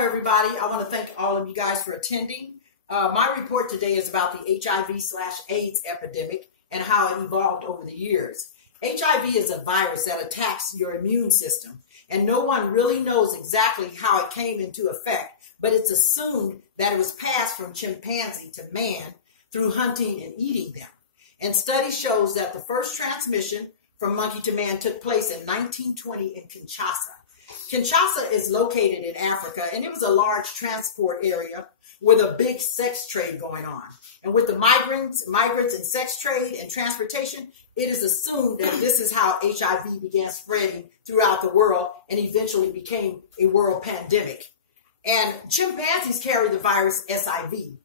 everybody. I want to thank all of you guys for attending. My report today is about the HIV/AIDS epidemic and how it evolved over the years. HIV is a virus that attacks your immune system, and no one really knows exactly how it came into effect, but it's assumed that it was passed from chimpanzee to man through hunting and eating them. And study shows that the first transmission from monkey to man took place in 1920 in Kinshasa. Kinshasa is located in Africa, and it was a large transport area with a big sex trade going on. And with the migrants and sex trade and transportation, it is assumed that this is how HIV began spreading throughout the world and eventually became a world pandemic. And chimpanzees carry the virus SIV.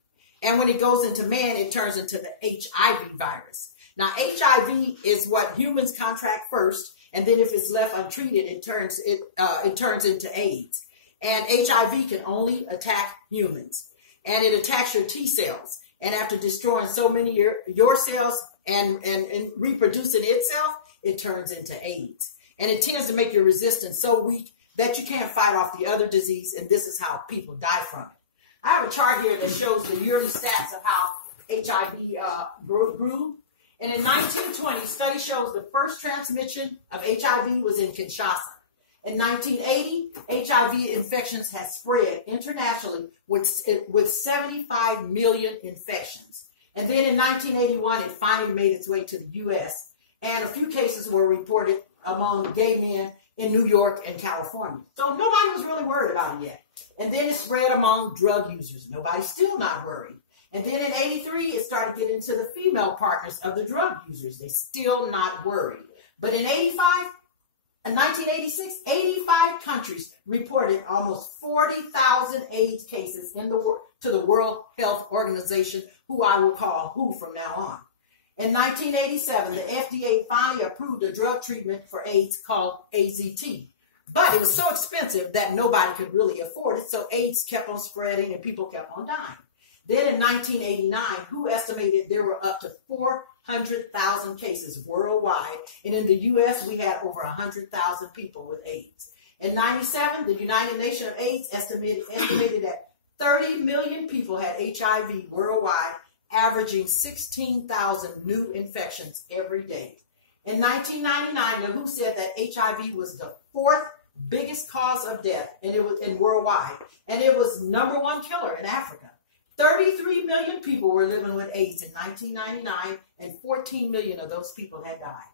And when it goes into man, it turns into the HIV virus. Now, HIV is what humans contract first, and then if it's left untreated, it turns into AIDS. And HIV can only attack humans, and it attacks your T cells. And after destroying so many your cells and reproducing itself, it turns into AIDS. And it tends to make your resistance so weak that you can't fight off the other disease, and this is how people die from it. I have a chart here that shows the yearly stats of how HIV grew. And in 1920, study shows the first transmission of HIV was in Kinshasa. In 1980, HIV infections had spread internationally with 75 million infections. And then in 1981, it finally made its way to the U.S. And a few cases were reported among gay men in New York and California. So nobody was really worried about it yet. And then it spread among drug users. Nobody's still not worried. And then in 83, it started getting to the female partners of the drug users. They're still not worried. But in 1986, 85 countries reported almost 40,000 AIDS cases to the World Health Organization, who I will call WHO from now on. In 1987, the FDA finally approved a drug treatment for AIDS called AZT. But it was so expensive that nobody could really afford it, so AIDS kept on spreading and people kept on dying. Then in 1989, WHO estimated there were up to 400,000 cases worldwide. And in the U.S., we had over 100,000 people with AIDS. In 97, the United Nations of AIDS estimated that 30 million people had HIV worldwide, averaging 16,000 new infections every day. In 1999, the WHO said that HIV was the fourth biggest cause of death worldwide, and it was #1 killer in Africa. 33 million people were living with AIDS in 1999, and 14 million of those people had died.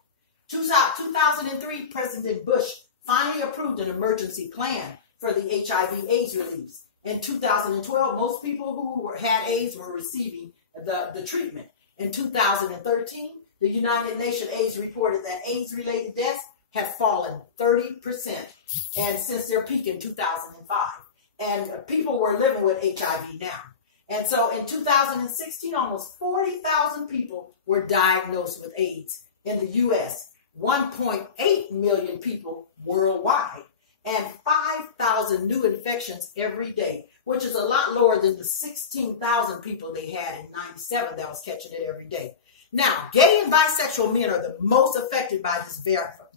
2003, President Bush finally approved an emergency plan for the HIV/AIDS relief. In 2012, most people who had AIDS were receiving the treatment. In 2013, the United Nations AIDS reported that AIDS-related deaths have fallen 30%, and since their peak in 2005. And people were living with HIV now. And so in 2016, almost 40,000 people were diagnosed with AIDS in the U.S., 1.8 million people worldwide, and 5,000 new infections every day, which is a lot lower than the 16,000 people they had in 97 that was catching it every day. Now, gay and bisexual men are the most affected by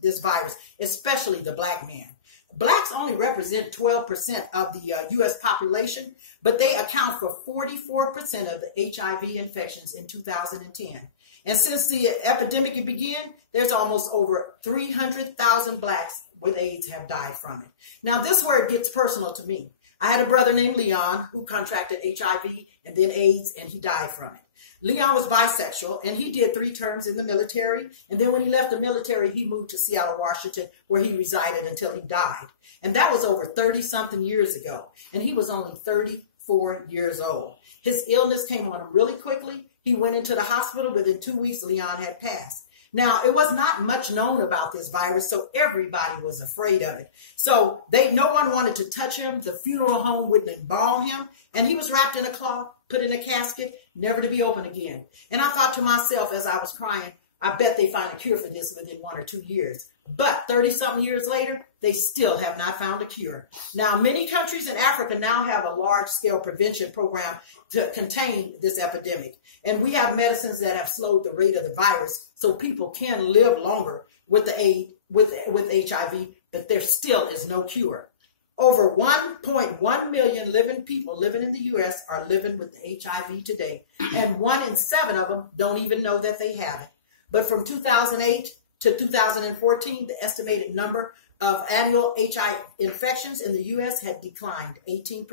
this virus, especially the black man. Blacks only represent 12% of the U.S. population, but they account for 44% of the HIV infections in 2010. And since the epidemic began, there's almost over 300,000 blacks with AIDS have died from it. Now, this is where it gets personal to me. I had a brother named Leon who contracted HIV and then AIDS, and he died from it. Leon was bisexual, and he did 3 terms in the military. And then when he left the military, he moved to Seattle, Washington, where he resided until he died. And that was over 30-something years ago. And he was only 34 years old. His illness came on him really quickly. He went into the hospital. Within 2 weeks, Leon had passed. Now, it was not much known about this virus, so everybody was afraid of it. So no one wanted to touch him. The funeral home wouldn't embalm him. And he was wrapped in a cloth, put in a casket, never to be opened again. And I thought to myself as I was crying, I bet they find a cure for this within 1 or 2 years. But 30-something years later, they still have not found a cure. Now, many countries in Africa now have a large-scale prevention program to contain this epidemic. And we have medicines that have slowed the rate of the virus so people can live longer with HIV, but there still is no cure. Over 1.1 million people living in the U.S. are living with the HIV today, and 1 in 7 of them don't even know that they have it. But from 2008 to 2014, the estimated number of annual HIV infections in the U.S. had declined 18%.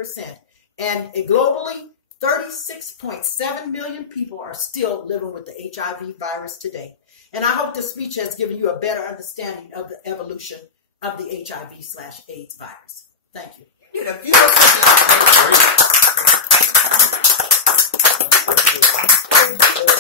And globally, 36.7 million people are still living with the HIV virus today. And I hope this speech has given you a better understanding of the evolution of the HIV/AIDS virus. Thank you. You did a beautiful job.